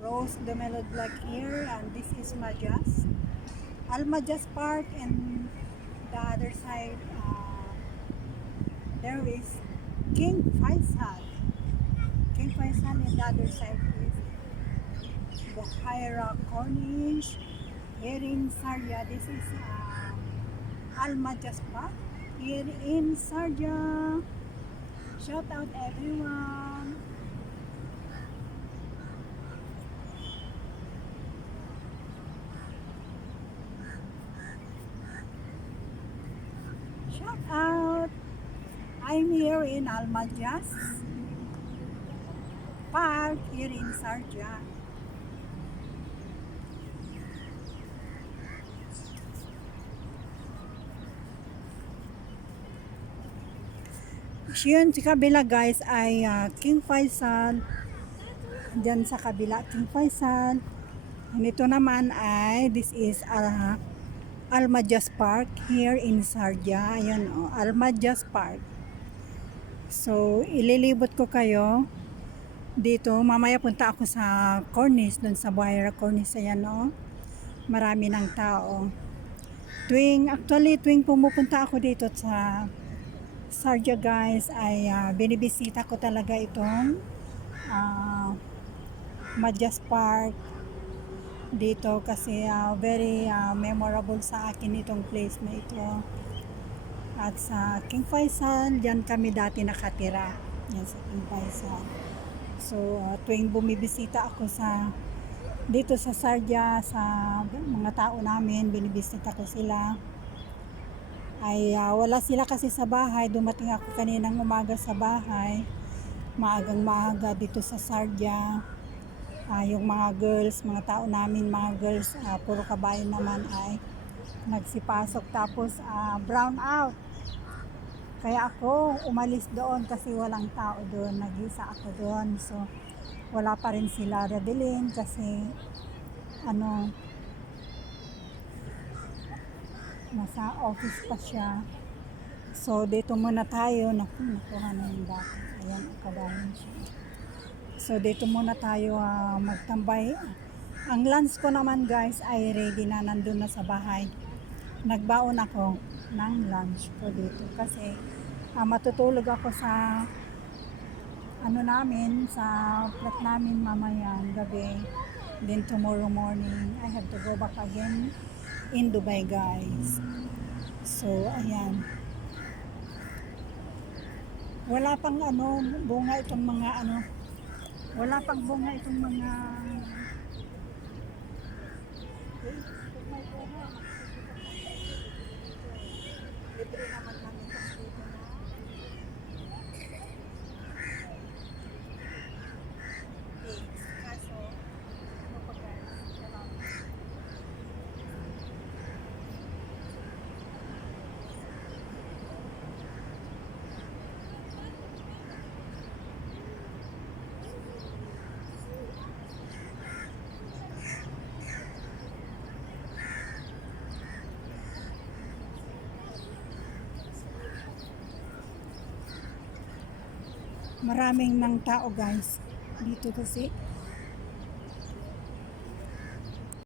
Rose Dumelo Black here, and this is Majas. Al Majas Park, and the other side there is King Faisal. King Faisal, and the other side is the Hyra Cornish. Here in Sarja, this is Al Majas Park. Here in Sarja. Shout out everyone. Shout out. I'm here in Al Majas Park here in Sarja. Yun sa kabila guys ay King Faisal. Diyan sa kabila King Faisal. And ito naman ay this is Al Majas Park here in Sarja. Ayun Al Majas Park. So ililibot ko kayo dito. Mamaya punta ako sa Cornice, doon sa Buhaira Cornice. Ayan marami ng tao. Tuwing pumupunta ako dito sa Sarja guys ay binibisita ko talaga itong Majas Park dito kasi very memorable sa akin itong place na ito. At sa King Faisal, diyan kami dati nakatira. Yan sa King Faisal. So tuwing bumibisita ako dito sa Sarja, sa mga tao namin, binibisita ko sila. Ay wala sila kasi sa bahay. Dumating ako kaninang umaga sa bahay, maagang maaga dito sa Sarja. Yung mga girls, mga tao namin, mga girls, puro kabayan naman ay nagsipasok, tapos brown out. Kaya ako umalis doon kasi walang tao doon, nag-isa ako doon. So wala pa rin sila Redeline kasi nasa office pa siya. So dito muna tayo. Nakuha na yung dati. Ayan, kabayan siya. So dito muna tayo magtambay. Ang lunch ko naman guys ay ready na, nandun na sa bahay. Nagbaon ako ng lunch ko dito kasi matutulog ako sa namin, sa flat namin mamayang gabi. Then tomorrow morning I have to go back again in Dubai guys. So ayan, wala pang bunga itong mga wala pang bunga itong mga libre naman namin kasi dito na kaso maraming ng tao guys dito kasi